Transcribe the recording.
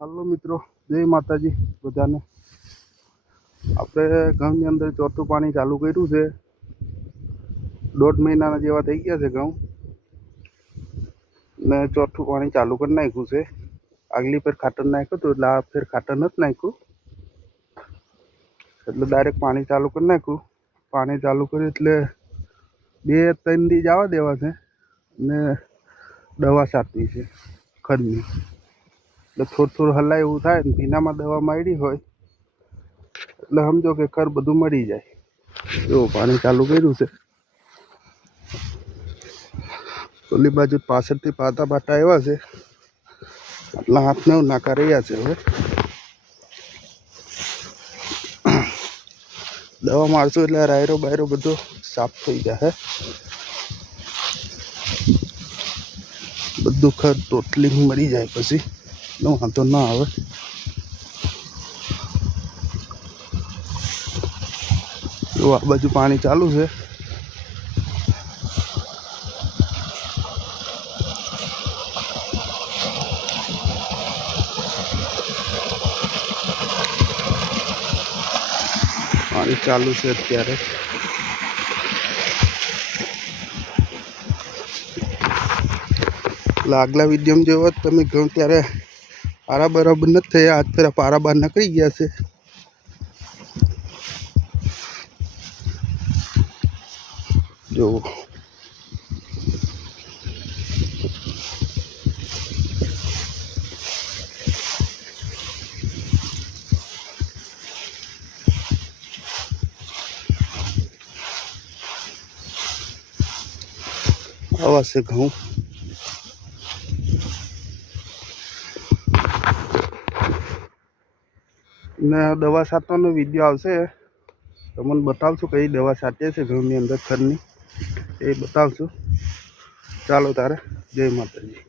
Hello मित्रों, जय माताजी बधाने। આપણે ઘઉંની અંદર ચોથું પાણી ચાલુ કર્યું છે। 1.5 મહિનાના જેવા થઈ ગયા છે ઘઉં ને ચોથું પાણી ચાલુ કરી નાખ્યું છે। આગલી ફેર ખાતર નાખ્યું હતું એટલે આ ફેર ખાતર નથી નાખ્યું, એટલે ડાયરેક્ટ પાણી ચાલુ કરી નાખ્યું। પાણી ચાલુ કર્યું એટલે 2-3 દી જવા દેવા છે ને દવા છાંટવી છે ખડની। એટલે થોડું હલાય એવું થાય ને ભીનામાં દવા મારી હોય એટલે સમજો કે ખર બધું મરી જાય। જો પાણી ચાલુ કર્યું છે, ઓલી બાજુ પાછળથી પાટા આવ્યા છે, આટલા હાથને નાકા રહ્યા છે। હવે દવા મારશું એટલે રાયરો બાયરો બધો સાફ થઈ જશે, બધું ખર ટોટલી મરી જાય પછી વાંધો ના આવે। જો આ બાજુ પાણી ચાલુ છે, પાણી ચાલુ છે અત્યારે। આગલા વિડીયોમાં જેવો તમે ઘઉં ત્યારે પારા બરાબર નથી થયા, આજ ફેરા પારા બહાર નીકળી ગયા છે। જો આવા છે ઘઉં ને દવા છાંટવાનો વિડીયો આવશે, તમને બતાવશું કઈ દવા છાંટીએ છે ઘઉંની અંદર ખરની, એ બતાવશું। ચાલો તારે, જય માતાજી।